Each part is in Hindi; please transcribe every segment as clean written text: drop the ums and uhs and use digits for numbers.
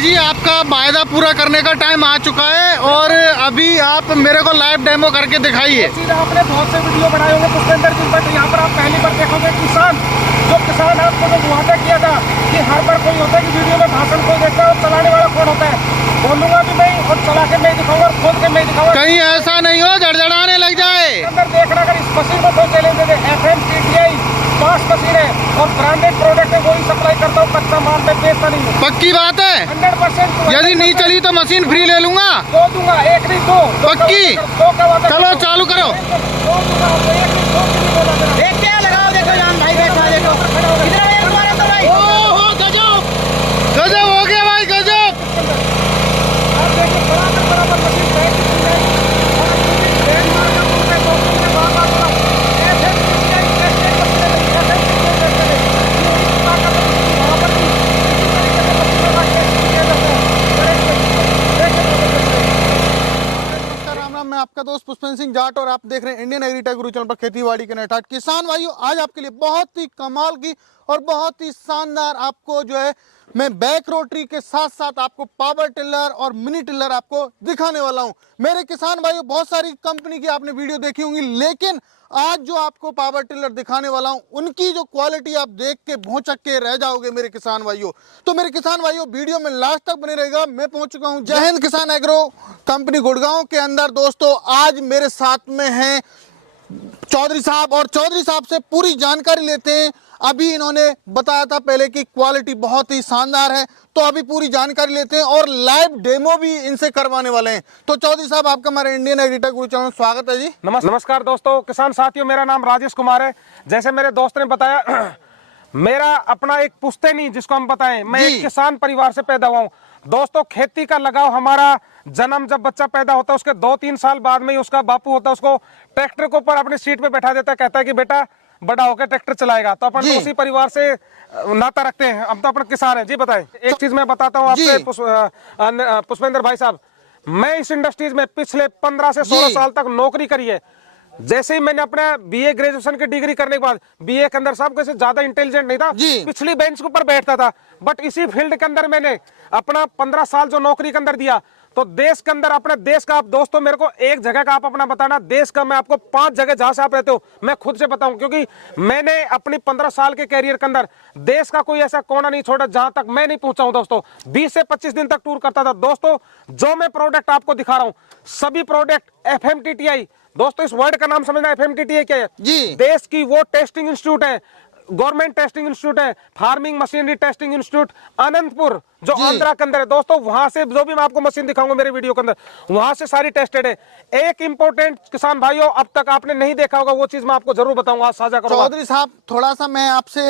जी आपका वायदा पूरा करने का टाइम आ चुका है और अभी आप मेरे को लाइव डेमो करके दिखाइए। आपने बहुत से वीडियो बनाए होंगे पुष्पेंद्र जी, बट यहाँ पर आप पहली बार देखोगे किसान आपको जो वादा किया था कि हर बार कोई होता है कि वीडियो में भाषण कोई देता है और चलाने वाला कौन होता है, बोलूंगा भी मैं और चला के मैं दिखाऊंगा और खोद के मैं दिखाऊंगा। कहीं ऐसा नहीं हो जड़जड़ाने लग जाए। अंदर देखना, अगर इस मशीन को कोई चैलेंज दे, FMTTI पास मशीन है और ब्रांडेड प्रोडक्ट है, वही सप्लाई करता हूँ, कच्चा माल में बेचता नहीं हूँ। पक्की बात है? 100%। यदि नहीं चली तो मशीन फ्री ले लूंगा। दो दूंगा, एक नहीं दो। पक्की? चलो चालू करो। देख क्या लगाओ, देखो जान भाई बैठा, देखो इधर आइए तुम्हारे तो भाई। ओहो गजब गजब हो गया भाई, गजब। आप देखिए बराबर मशीन मैं आपका दोस्त पुष्पेंद्र सिंह जाट और आप देख रहे हैं इंडियन एग्रीटेक गुरु चैनल पर खेतीबाड़ी के नैठाट। किसान भाइयों, आज आपके लिए बहुत ही कमाल की और बहुत ही शानदार आपको जो है मैं बैक रोटरी के साथ साथ आपको पावर टिलर और मिनी टिलर आपको दिखाने वाला हूं। मेरे किसान भाइयों, बहुत सारी कंपनी की आपने वीडियो देखी होंगी, लेकिन आज जो आपको पावर टिलर दिखाने वाला हूं उनकी जो क्वालिटी आप देख के भौचक के रह जाओगे मेरे किसान भाइयों। तो मेरे किसान भाइयों, वीडियो में लास्ट तक बने रहेगा। मैं पहुंच चुका हूं जय हिंद किसान एग्रो कंपनी गुड़गांव के अंदर। दोस्तों, आज मेरे साथ में हैं चौधरी साहब और चौधरी साहब से पूरी जानकारी लेते हैं। अभी इन्होंने बताया था पहले कि क्वालिटी बहुत ही शानदार है, तो अभी पूरी जानकारी लेते हैं और लाइव डेमो भी इनसे करवाने वाले हैं। तो चौधरी साहब, आपका हमारे इंडियन एग्रीटेक गुरु चैनल में स्वागत है जी। नमस्कार दोस्तों, किसान साथियों, मेरा नाम राजेश कुमार है। जैसे मेरे दोस्त ने बताया, मेरा अपना एक पुश्तैनी जिसको हम बताएं, मैं एक किसान परिवार से पैदा हुआ हूँ। दोस्तों, खेती का लगाव हमारा जन्म, जब बच्चा पैदा होता है उसके 2-3 साल बाद में ही उसका बापू होता है उसको ट्रैक्टर के ऊपर अपनी सीट पे बैठा देता है, कहता है कि बेटा बड़ा होकर ट्रैक्टर चलाएगा। तो अपन उसी परिवार से नाता रखते हैं, हम तो अपना किसान है जी। बताएं, एक चीज मैं बताता हूँ आपसे पुष्पेंद्र भाई साहब, मैं इस इंडस्ट्रीज में पिछले 15 से 16 साल तक नौकरी करी है। जैसे ही मैंने अपना BA ग्रेजुएशन की डिग्री करने के बाद, BA के अंदर साहब कैसे ज्यादा इंटेलिजेंट नहीं था, पिछली बेंच के ऊपर बैठता था, बट इसी फील्ड के अंदर मैंने अपना 15 साल जो नौकरी के अंदर दिया, तो देश के अंदर अपने देश का, आप दोस्तों मेरे को एक जगह का आप अपना बताना, देश का मैं आपको 5 जगह जहां से आप रहते हो मैं खुद से बताऊं, क्योंकि मैंने अपनी 15 साल के कैरियर के अंदर देश का कोई ऐसा कोना नहीं छोड़ा जहां तक मैं नहीं पहुंचा हूं। दोस्तों, 20 से 25 दिन तक टूर करता था। दोस्तों, जो मैं प्रोडक्ट आपको दिखा रहा हूं, सभी प्रोडक्ट FMTTI, दोस्तों इस वर्ड का नाम समझना, FMTTI क्या है जी? देश की वो टेस्टिंग इंस्टीट्यूट है, गवर्नमेंट टेस्टिंग इंस्टीट्यूट है, farming machinery testing institute Anantapur, जो आंध्रा के अंदर है। दोस्तों, वहां से जो भी मैं आपको मशीन दिखाऊंगा मेरे वीडियो के अंदर, वहां से सारी टेस्टेड है। एक इंपॉर्टेंट किसान भाइयों, अब तक आपने नहीं देखा होगा, वो चीज मैं आपको जरूर बताऊंगा, साझा करूंगा। चौधरी साहब, थोड़ा सा मैं आपसे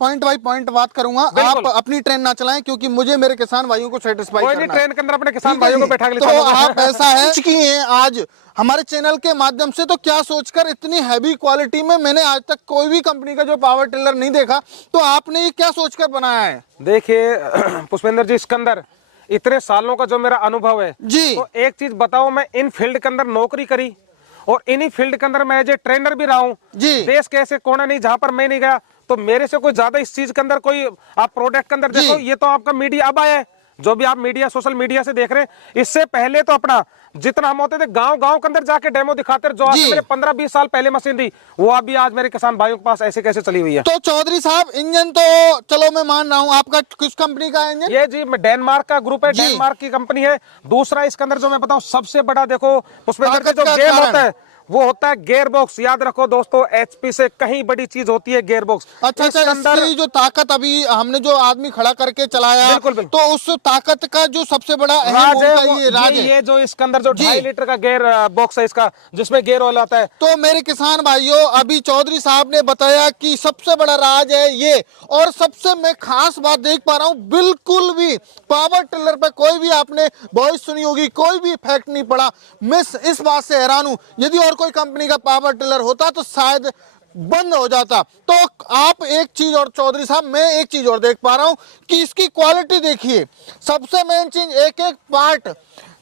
पॉइंट बाय पॉइंट बात करूंगा। आप अपनी ट्रेन ना चलाएं, क्योंकि मुझे मेरे किसान भाइयों को सेटिस्फाई करना है। ट्रेन के अंदर अपने किसान भाइयों को बैठा के तो आप ऐसा है कि आज हमारे चैनल के माध्यम से, तो क्या सोचकर इतनी हैवी क्वालिटी में, मैंने आज तक कोई भी कंपनी का जो पावर टिलर नहीं देखा, तो आपने ये क्या सोचकर बनाया है? देखिए पुष्पेंद्र जी, इसके अंदर इतने सालों का जो मेरा अनुभव है जी, तो एक चीज बताओ, मैं इन फील्ड के अंदर नौकरी करी और इन्हीं फील्ड के अंदर मैं एज ए ट्रेनर भी रहा हूँ जी। देश के ऐसे कोना नहीं जहां पर मैं नहीं गया, तो मेरे से कोई ज्यादा इस चीज के अंदर कोई, आप प्रोडक्ट के अंदर देखो, ये तो आपका मीडिया अब आया है, जो भी आप मीडिया, सोशल मीडिया से देख रहे हैं। इससे पहले तो अपना जितना हम होते थे गांव गांव के अंदर जाके डेमो दिखाते, जो आज मेरे 15-20 साल पहले मशीन थी, वो अभी आज मेरे किसान भाइयों के पास ऐसे कैसे चली हुई है। तो चौधरी साहब, इंजन तो चलो मैं मान रहा हूँ, आपका किस कंपनी का इंजन? ये जी डेनमार्क का ग्रुप है, डेनमार्क की कंपनी है। दूसरा इसके अंदर जो मैं बताऊं, सबसे बड़ा देखो पुष्पेंद्र जी, जो गेम होता है वो होता है गियर बॉक्स। याद रखो दोस्तों, HP से कहीं बड़ी चीज होती है गियर बॉक्स। अच्छा, इसकी जो ताकत अभी हमने जो आदमी खड़ा करके चलाया, बिल्कुल, तो उस ताकत का जो सबसे बड़ा राज है, ये जो इसके अंदर जो 2.5 लीटर का गियर बॉक्स है इसका, जिसमें गियर ऑयल आता है। तो मेरे किसान भाइयों, अभी चौधरी साहब ने बताया कि सबसे बड़ा राज है ये, और सबसे मैं खास बात देख पा रहा हूँ, बिल्कुल भी पावर टिलर पे कोई भी आपने वॉइस सुनी होगी, कोई भी इफेक्ट नहीं पड़ा। मैं इस बात से हैरान हूँ, यदि और कोई कंपनी का पावर टिलर होता तो शायद बंद हो जाता। तो आप एक चीज और चौधरी साहब, मैं एक चीज और देख पा रहा हूं कि इसकी क्वालिटी देखिए, सबसे मेन चीज एक एक पार्ट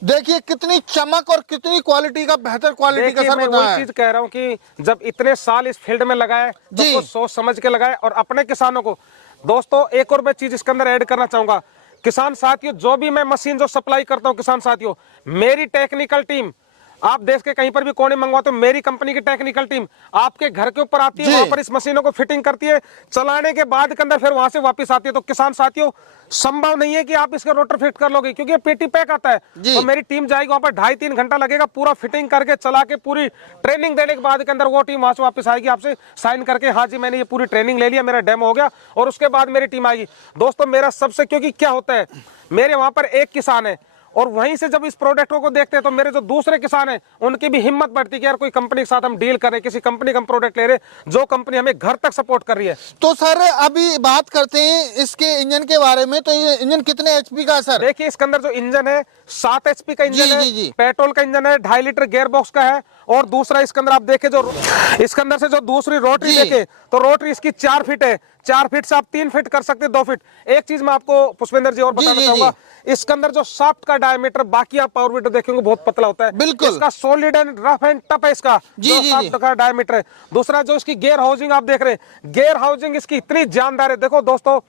देखिए, कितनी चमक और कितनी क्वालिटी का, बेहतर क्वालिटी का सर बताया है। चीज कह रहा हूं कि जब इतने साल इस फील्ड में लगाए तो सोच समझ के लगाए और अपने किसानों को। दोस्तों, एक और मैं चीज इसके अंदर ऐड करना चाहूंगा, किसान साथियों, जो भी मैं मशीन जो सप्लाई करता हूं किसान साथियों, मेरी टेक्निकल टीम, आप देश के कहीं पर भी कोने मंगवाते हो, मेरी कंपनी की टेक्निकल टीम आपके घर के ऊपर आती है, वहां पर इस मशीनों को फिटिंग करती है, चलाने के बाद के अंदर फिर वहां से वापस आती है। तो किसान साथियों, संभव नहीं है कि आप इसका रोटर फिट कर लोगे, क्योंकि पेटी पैक आता है। तो मेरी टीम जाएगी वहां पर, 2.5-3 घंटा लगेगा, पूरा फिटिंग करके चला के पूरी ट्रेनिंग देने के बाद के अंदर वो टीम वहां से वापस आएगी, आपसे साइन करके, हाँ जी मैंने ये पूरी ट्रेनिंग ले लिया, मेरा डेमो हो गया, और उसके बाद मेरी टीम आएगी। दोस्तों मेरा सबसे, क्योंकि क्या होता है, मेरे वहां पर एक किसान है, और वहीं से जब इस प्रोडक्टों को देखते हैं तो मेरे जो दूसरे किसान हैं उनकी भी हिम्मत बढ़ती है कि यार कोई कंपनी के साथ हम डील करें, किसी कंपनी का हम प्रोडक्ट ले रहे, जो कंपनी हमें घर तक सपोर्ट कर रही है। तो सर अभी बात करते हैं इसके इंजन के बारे में। तो ये इंजन कितने एचपी का है सर? देखिए इसके अंदर जो इंजन है 7 एचपी का इंजन है, पेट्रोल का इंजन है, 2.5 लीटर गियर बॉक्स का है, और दूसरा इसके अंदर आप देखे जो इसके अंदर से जो दूसरी रोटरी देखे तो रोटरी इसकी 4 फीट है, 4 फीट से आप 3 फीट कर सकते हैं, 2 फीट। एक चीज मैं आपको पुष्पेंद्र जी और बताना चाहूंगा, इसके अंदर जो शाफ्ट का डायमीटर, बाकी आप पावर वीडर देखेंगे बहुत पतला होता है, बिल्कुल इसका solid and rough and tough है इसका जो शाफ्ट का डायमीटर है। दूसरा जो इसकी गियर हाउसिंग आप देख रहे हैं, गियर हाउसिंग इसकी इतनी जानदार है। देखो दोस्तों,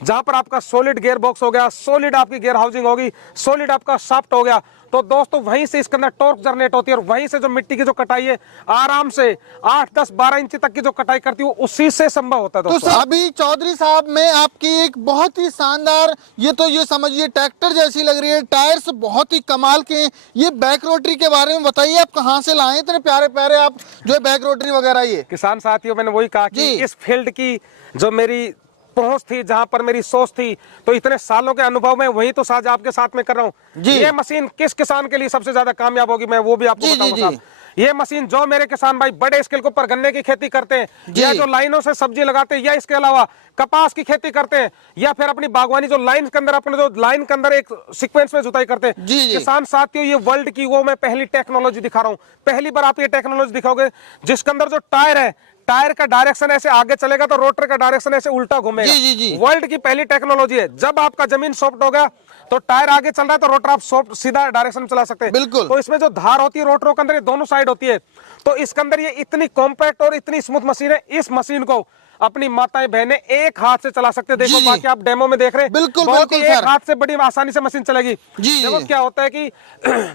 जहां पर आपका सॉलिड गियर बॉक्स हो गया, सॉलिड आपकी गियर हाउसिंग होगी, सॉलिड आपका शाफ्ट हो गया, तो दोस्तों वहीं से इसके अंदर टॉर्क जनरेट होती है, और वहीं से जो मिट्टी की जो कटाई है आराम से 8, 10, 12 इंच तक की जो कटाई करती है उसी से संभव होता है दोस्तों। तो अभी चौधरी साहब में आपकी एक बहुत ही शानदार, ये समझिए ट्रैक्टर जैसी लग रही है, टायर्स बहुत ही कमाल के हैं। ये बैक रोटरी के बारे में बताइए, आप कहाँ से लाए इतने प्यारे प्यारे आप जो है बैक रोटरी वगैरह? ये किसान साथियों, मैंने वही कहा कि इस फील्ड की जो मेरी पहुंच थी, जहां पर मेरी सोच थी, तो इतने सालों के अनुभव में वही तो साझा आपके साथ में कर रहा हूं। ये मशीन किस किसान के लिए सबसे ज्यादा कामयाब होगी, मैं वो भी आपको बताऊंगा। ये मशीन जो मेरे किसान भाई बड़े स्केल के ऊपर गन्ने की खेती करते हैं, या जो लाइनों से सब्जी लगाते हैं, या इसके अलावा कपास की खेती करते हैं, या फिर अपनी बागवानी जो लाइन के अंदर अपने जो लाइन के अंदर एक सीक्वेंस में जुताई करते हैं, किसान साथियों, ये वर्ल्ड की वो मैं पहली टेक्नोलॉजी दिखा रहा हूं। पहली बार आप ये टेक्नोलॉजी दिखाओगे जिसके अंदर जो टायर है, टायर का डायरेक्शन ऐसे आगे चलेगा तो रोटर का डायरेक्शन ऐसे उल्टा घूमेगा। वर्ल्ड की पहली टेक्नोलॉजी है। जब आपका जमीन सॉफ्ट हो गया तो टायर आगे चल रहा है तो रोटर आप सॉफ्ट सीधा डायरेक्शन चला सकते हैं। बिल्कुल। तो इसमें जो धार होती है रोटरों के अंदर, ये दोनों साइड होती है, तो इसके अंदर ये इतनी कॉम्पैक्ट और इतनी स्मूथ मशीन है, इस मशीन को अपनी माताएं बहनें एक हाथ से चला सकते हैं। देखो बाकी आप डेमो में देख रहे हैं, बिल्कुल बहुत बिल्कुल एक हाथ से बड़ी आसानी से मशीन चलेगी। देखो क्या होता है कि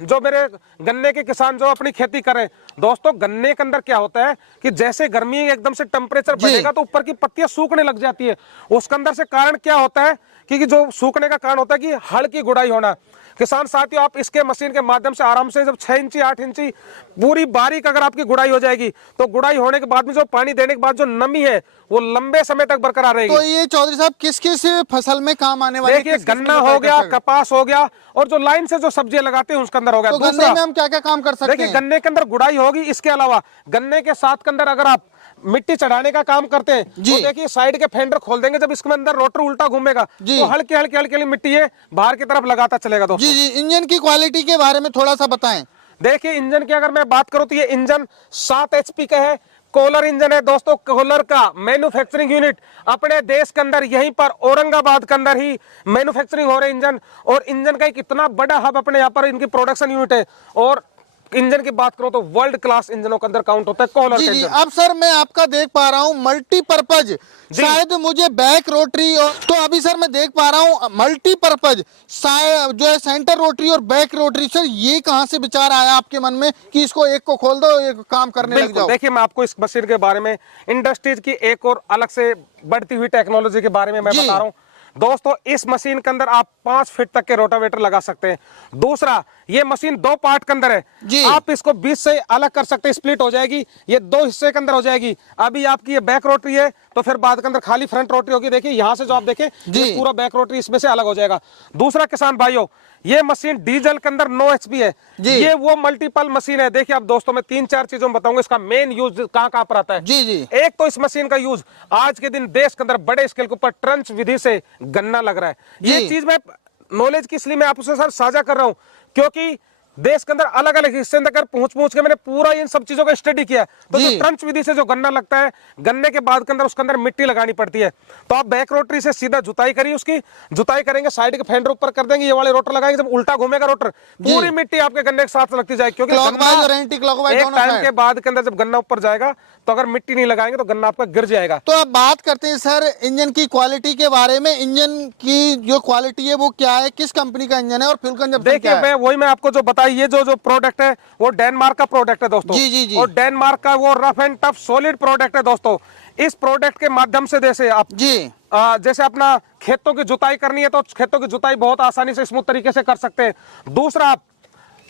जो मेरे गन्ने के किसान जो अपनी खेती कर रहे हैं, दोस्तों गन्ने के अंदर क्या होता है कि जैसे गर्मी एकदम से टेम्परेचर बढ़ेगा तो ऊपर की पत्तियां सूखने लग जाती है। उसके अंदर से कारण क्या होता है कि जो सूखने का कारण होता है कि हल की गुड़ाई होना। किसान साथियों, आप इसके मशीन के माध्यम से आराम से जब 6 इंची 8 इंची पूरी बारीक अगर आपकी गुड़ाई हो जाएगी, तो गुड़ाई होने के बाद में जो पानी देने के बाद जो नमी है वो लंबे समय तक बरकरार रहेगी। तो ये चौधरी साहब किस किस फसल में काम आने वाले? देखिए गन्ना हो गया, कपास हो गया, और जो लाइन से जो सब्जियां लगाते हैं उसके अंदर हो गया। तो गन्ने में हम क्या क्या काम कर सकते हैं? देखिए गन्ने के अंदर गुड़ाई होगी, इसके अलावा गन्ने के साथ के अंदर अगर आप मिट्टी चढ़ाने का काम करते हैं तो देखिए साइड के फेंडर खोल देंगे, जब इसके अंदर रोटर उल्टा घूमेगा तो हल्की हल्की हल्की मिट्टी है बाहर की तरफ लगाता चलेगा। दोस्तों जी इंजन की क्वालिटी के बारे में थोड़ा सा बताएं। देखिए इंजन की अगर मैं बात करूं तो ये इंजन 7 एचपी का है, कोलर इंजन है। दोस्तों कोलर का मैन्युफैक्चरिंग यूनिट अपने देश के अंदर यहीं पर औरंगाबाद के अंदर ही मैन्युफैक्चरिंग हो रहे इंजन, और इंजन का एक इतना बड़ा हब अपने यहाँ पर इनकी प्रोडक्शन यूनिट है। और इंजन की बात करो तो वर्ल्ड क्लास इंजनों के अंदर काउंट होता है कोलर का इंजन। अब सर मैं आपका देख पा रहा हूँ मल्टीपर्पज, शायद मुझे बैक रोटरी, और तो अभी सर मैं देख पा रहा हूँ मल्टीपर्पज जो है सेंटर रोटरी और बैक रोटरी। सर ये कहाँ से विचार आया आपके मन में कि इसको एक को खोल दो, एक काम करने लग जाओ? देखिए मैं आपको इस मशीन के बारे में इंडस्ट्रीज की एक और अलग से बढ़ती हुई टेक्नोलॉजी के बारे में मैं बता रहा हूँ। दोस्तों इस मशीन के अंदर आप 5 फीट तक के रोटावेटर लगा सकते हैं। दूसरा, ये मशीन 2 पार्ट के अंदर है, आप इसको बीच से अलग कर सकते हैं, स्प्लिट हो जाएगी, ये 2 हिस्से के अंदर हो जाएगी। अभी आपकी ये बैक रोटरी है तो फिर बाद के अंदर खाली फ्रंट रोटरी होगी। देखिए यहां से जो आप देखें ये पूरा बैक रोटरी इसमें से अलग हो जाएगा। दूसरा किसान भाइयों, ये मशीन डीजल के अंदर 9 HP है, ये वो मल्टीपल मशीन है। देखिए अब दोस्तों मैं 3-4 चीजों में बताऊंगा इसका मेन यूज कहां पर आता है। एक तो इस मशीन का यूज आज के दिन देश के अंदर बड़े स्केल के ऊपर ट्रंच विधि से गन्ना लग रहा है। ये चीज मैं नॉलेज की इसलिए मैं आपसे सर साझा कर रहा हूं क्योंकि देश के अंदर अलग अलग हिस्से अंदर पहुंच के मैंने पूरा इन सब चीजों का स्टडी किया। तो जी। जो ट्रंच विधि से जो गन्ना लगता है, गन्ने के बाद के अंदर उसके अंदर मिट्टी लगानी पड़ती है। तो आप बैक रोटरी से सीधा जुताई करिए, उसकी जुताई करेंगे, साइड के फेंडर ऊपर कर देंगे, ये वाले रोटर लगाएंगे, जब उल्टा घूमेगा रोटर पूरी मिट्टी आपके गन्ने के साथ लगती जाएगी। क्योंकि क्लॉकवाइज और एंटी क्लॉकवाइज एक दोनों टाइम साइड। के बाद के अंदर जब गन्ना ऊपर जाएगा तो अगर मिट्टी नहीं लगाएंगे तो गन्ना आपका गिर जाएगा। तो अब बात करते हैं सर इंजन की क्वालिटी के बारे में। इंजन की जो क्वालिटी है वो क्या है, किस कंपनी का इंजन है और फ्यूल कंजप्शन देखिए क्या है? मैं आपको जो बताई, ये जो प्रोडक्ट है वो डेनमार्क का प्रोडक्ट है दोस्तों। जी, जी, जी। और डेनमार्क का वो rough and tough solid product है दोस्तों। इस प्रोडक्ट के माध्यम से जी जैसे अपना खेतों की जुताई करनी है तो खेतों की जुताई बहुत आसानी से स्मूथ तरीके से कर सकते हैं। दूसरा, आप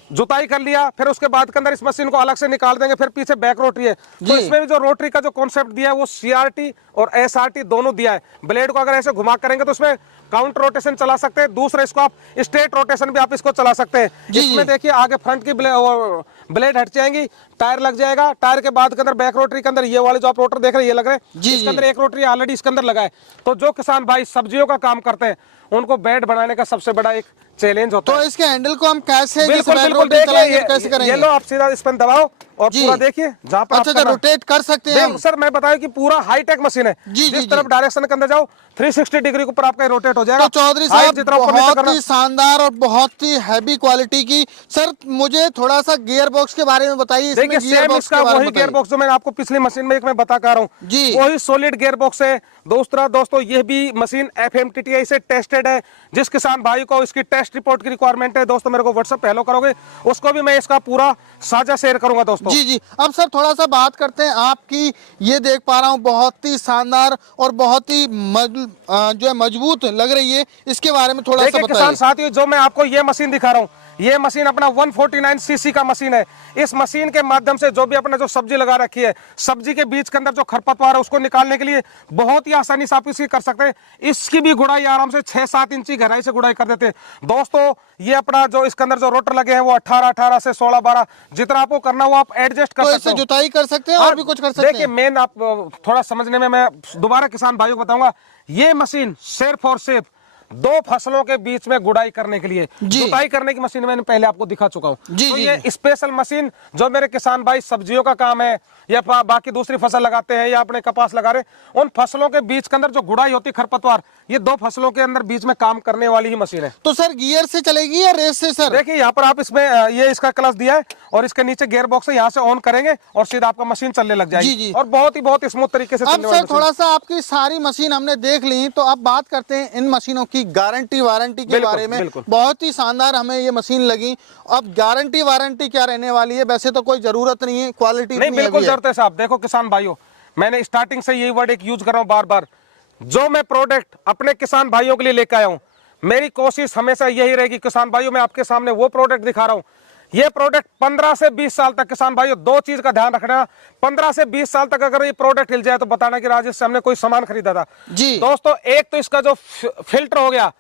जुताई कर लिया, फिर उसके बाद के अंदर इस मशीन को अलग से निकाल देंगे, फिर पीछे बैक रोटरी है। तो इसमें भी जो रोटरी का जो कॉन्सेप्ट दिया है वो सीआरटी और एसआरटी दोनों दिया है। ब्लेड को अगर ऐसे घुमा करेंगे तो उसमें काउंटर रोटेशन चला सकते हैं, दूसरा इसको आप स्ट्रेट रोटेशन भी आप इसको चला सकते हैं। इसमें देखिए आगे फ्रंट की ब्लेड हट जाएंगी, टायर लग जाएगा, टायर के बाद के अंदर बैक रोटरी के अंदर ये वाले जो आप रोटर देख रहे हैं ये लग रहे हैं, इसके अंदर एक रोटरी ऑलरेडी इसके अंदर लगा है। तो जो किसान भाई सब्जियों का काम करते हैं उनको बेड बनाने का सबसे बड़ा एक चैलेंज होता है। तो इसके हैंडल को हम कैसे बिल्कुल बैक बिल्कुल रोटरी चलाएंगे, देखिए, कैसे करेंगे? ये लो आप सीधा इस पर दबाओ और जी। पूरा देखिए जहाँ पर अच्छा, रोटेट कर सकते हैं हम? सर मैं बताया कि पूरा हाईटेक मशीन है। जी, जी, जिस तरफ डायरेक्शन के अंदर जाओ 360 डिग्री के ऊपर आपका रोटेट हो जाएगा। तो चौधरी हाइट साहब जितना ऊपर नीचे बहुत करना। ही शानदार और बहुत ही हैवी क्वालिटी की। सर मुझे थोड़ा सा गियर बॉक्स के बारे में बताइए। इसमें देखिए गियर सेम बॉक्स इसका के बारे में वही गियर बताइए। बॉक्स जो मैंने आपको पिछली मशीन में एक मैं बता कर रहा हूँ जी। वही सॉलिड गियर बॉक्स है। दोस्तों ये भी मशीन FMTTI से टेस्टेड है। जिस किसान भाई को इसकी टेस्ट रिपोर्ट की रिक्वायरमेंट है दोस्तों मेरे को व्हाट्सएप पे हेलो करोगे, उसको भी मैं इसका पूरा साझा शेयर करूंगा दोस्तों। जी जी। अब सर थोड़ा सा बात करते हैं आपकी, ये देख पा रहा हूँ बहुत ही शानदार और बहुत ही जो है मजबूत लग रही है, इसके बारे में थोड़ा सा देखिए बताइए। किसान साथियों, जो मैं आपको ये मशीन दिखा रहा हूँ, ये मशीन अपना 149 सीसी का मशीन है। इस मशीन के माध्यम से जो भी अपने जो सब्जी लगा रखी है, सब्जी के बीच के अंदर जो खरपतवार है उसको निकालने के लिए बहुत ही आसानी से आप इसकी कर सकते हैं। इसकी भी गुड़ाई आराम से 6-7 इंच की गहराई से गुड़ाई कर देते हैं दोस्तों। ये अपना जो इसके अंदर जो रोटर लगे हैं वो 18 से 16-12 जितना आपको करना हो आप एडजस्ट कर तो सकते इससे हो। जुताई कर सकते हैं और भी कुछ कर सकते देखिए हैं। मेन आप थोड़ा समझने में मैं दोबारा किसान भाइयों को बताऊंगा, ये मशीन सिर्फ और सिर्फ 2 फसलों के बीच में गुड़ाई करने के लिए, जुताई करने की मशीन मैंने पहले आपको दिखा चुका हूँ। तो ये स्पेशल मशीन जो मेरे किसान भाई सब्जियों का काम है या बाकी दूसरी फसल लगाते हैं या अपने कपास लगा रहे, उन फसलों के बीच के अंदर जो गुड़ाई होती है खरपतवार, ये 2 फसलों के अंदर बीच में काम करने वाली ही मशीन है। तो सर गियर से चलेगी या रेस से सर? देखिए यहाँ पर आप इसमें ये इसका क्लच दिया है और इसके नीचे गियर बॉक्स है, यहाँ से ऑन करेंगे और सीधा आपका मशीन चलने लग जाएगी। जी। और बहुत ही स्मूथ तरीके से अब सर थोड़ा सा आपकी सारी मशीन हमने देख ली, तो अब बात करते हैं इन मशीनों की गारंटी वारंटी के बारे में। बहुत ही शानदार हमें ये मशीन लगी। अब गारंटी वारंटी क्या रहने वाली है? वैसे तो कोई जरूरत नहीं है, क्वालिटी नहीं बिल्कुल जरूरत है साहब। देखो किसान भाइयों, मैंने स्टार्टिंग से यही वर्ड एक यूज कर रहा हूँ बार बार, जो मैं प्रोडक्ट अपने किसान भाइयों के लिए लेकर आया हूँ, मेरी कोशिश हमेशा यही रहेगी किसान भाइयों, मैं आपके सामने वो प्रोडक्ट दिखा रहा हूँ। ये प्रोडक्ट 15 से 20 साल तक किसान भाइयों 2 चीज का ध्यान रखना, 15 से 20 साल तक अगर ये प्रोडक्ट हिल जाए तो बताना कि राजेश से हमने कोई सामान खरीदा था। जी दोस्तों, एक तो इसका जो फिल्टर हो गया,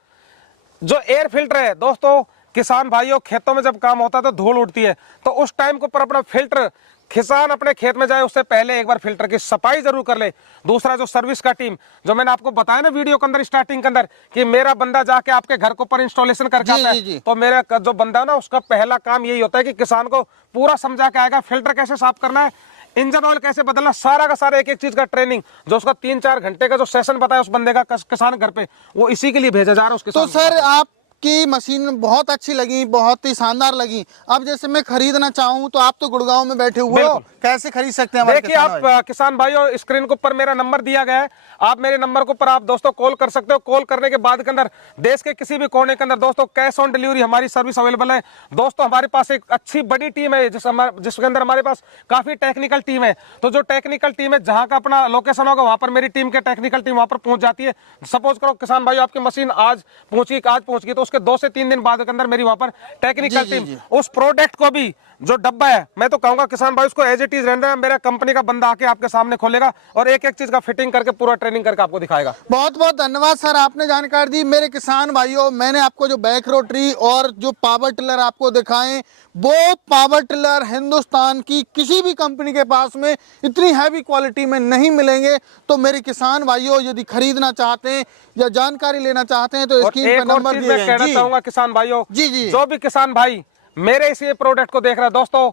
जो एयर फिल्टर है दोस्तों, किसान भाइयों खेतों में जब काम होता है तो धूल उड़ती है, तो उस टाइम के ऊपर अपना फिल्टर किसान अपने खेत में जाए उससे पहले एक बार फिल्टर की सफाई जरूर कर ले। दूसरा जो सर्विस का टीम, जो मैंने आपको बताया ना वीडियो के अंदर स्टार्टिंग के अंदर कि मेरा बंदा जाके आपके घर के ऊपर इंस्टॉलेशन करके आता है, तो मेरा जो बंदा ना उसका पहला काम यही होता है कि किसान को पूरा समझा के आएगा फिल्टर कैसे साफ करना है, इंजन ऑयल कैसे बदलना, सारा का सारा एक चीज का ट्रेनिंग जो उसका 3-4 घंटे का जो सेशन बताया उस बंदे का किसान घर पे, वो इसी के लिए भेजा जा रहा है उसके। तो सर आपकी मशीन बहुत अच्छी लगी, बहुत ही शानदार लगी। अब जैसे मैं खरीदना चाहूँ तो आप तो गुड़गांव में बैठे हुए हो, कैसे खरीद सकते हैं? देखिए आप किसान भाइयों, स्क्रीन के ऊपर मेरा नंबर दिया गया है, आप मेरे नंबर के ऊपर आप दोस्तों कॉल कर सकते हो। कॉल करने के बाद के अंदर देश के किसी भी कोने के अंदर दोस्तों कैश ऑन डिलीवरी हमारी सर्विस अवेलेबल है। दोस्तों हमारे पास एक अच्छी बड़ी टीम है जिसके अंदर हमारे पास काफी टेक्निकल टीम है। तो जो टेक्निकल टीम है, जहां का अपना लोकेशन होगा वहां पर मेरी टीम के टेक्निकल टीम वहां पर पहुंच जाती है। सपोज करो किसान भाई आपकी मशीन आज पहुंच गई तो उसके 2 से 3 दिन बाद के अंदर मेरी वहां पर टेक्निकल टीम उस प्रोडक्ट को भी जो डब्बा है, मैं तो कहूंगा किसान भाई उसको एज इट इज रहने देना, मेरा कंपनी का बंदा आके आपके सामने खोलेगा और एक चीज का फिटिंग करके पूरा ट्रेनिंग करके आपको दिखाएगा। बहुत बहुत धन्यवाद सर, आपने जानकारी दी। मेरे किसान भाइयों, मैंने आपको जो बैक रोटरी और जो पावर टिलर आपको दिखाएं, वो पावर टिलर हिंदुस्तान की किसी भी कंपनी के पास में इतनी हैवी क्वालिटी में नहीं मिलेंगे। तो मेरे किसान भाइयों यदि खरीदना चाहते हैं या जानकारी लेना चाहते हैं तो स्क्रीन पर नंबर दिए गए हैं। कहना चाहूंगा किसान भाइयों, जी, जो भी किसान भाई मेरे इस ये प्रोडक्ट को देख रहे हैं दोस्तों,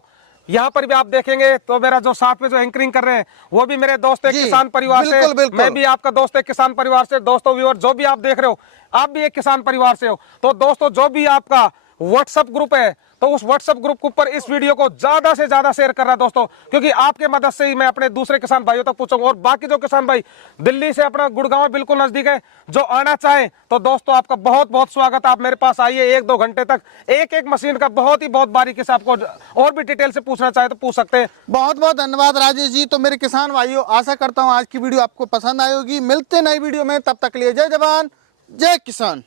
यहाँ पर भी आप देखेंगे तो मेरा जो साथ में जो एंकरिंग कर रहे हैं वो भी मेरे दोस्त एक जी, किसान परिवार से, बिल्कुल, बिल्कुल। मैं भी आपका दोस्त एक किसान परिवार से। दोस्तों व्यूअर जो भी आप देख रहे हो आप भी एक किसान परिवार से हो, तो दोस्तों जो भी आपका व्हाट्सएप ग्रुप है तो उस व्हाट्सएप ग्रुप के ऊपर इस वीडियो को ज्यादा से ज्यादा शेयर कर रहा है दोस्तों, क्योंकि आपके मदद से ही मैं अपने दूसरे किसान भाइयों तक पहुंचाऊंगा। और बाकी जो किसान भाई दिल्ली से, अपना गुड़गांव बिल्कुल नजदीक है, जो आना चाहे तो दोस्तों आपका बहुत बहुत स्वागत। आप मेरे पास आइए, 1-2 घंटे तक एक एक मशीन का बहुत बारीकी से आपको और भी डिटेल से पूछना चाहे तो पूछ सकते हैं। बहुत बहुत धन्यवाद राजेश जी। तो मेरे किसान भाइयों, आशा करता हूँ आज की वीडियो आपको पसंद आई होगी। मिलते हैं नई वीडियो में, तब तक के लिए जय जवान जय किसान।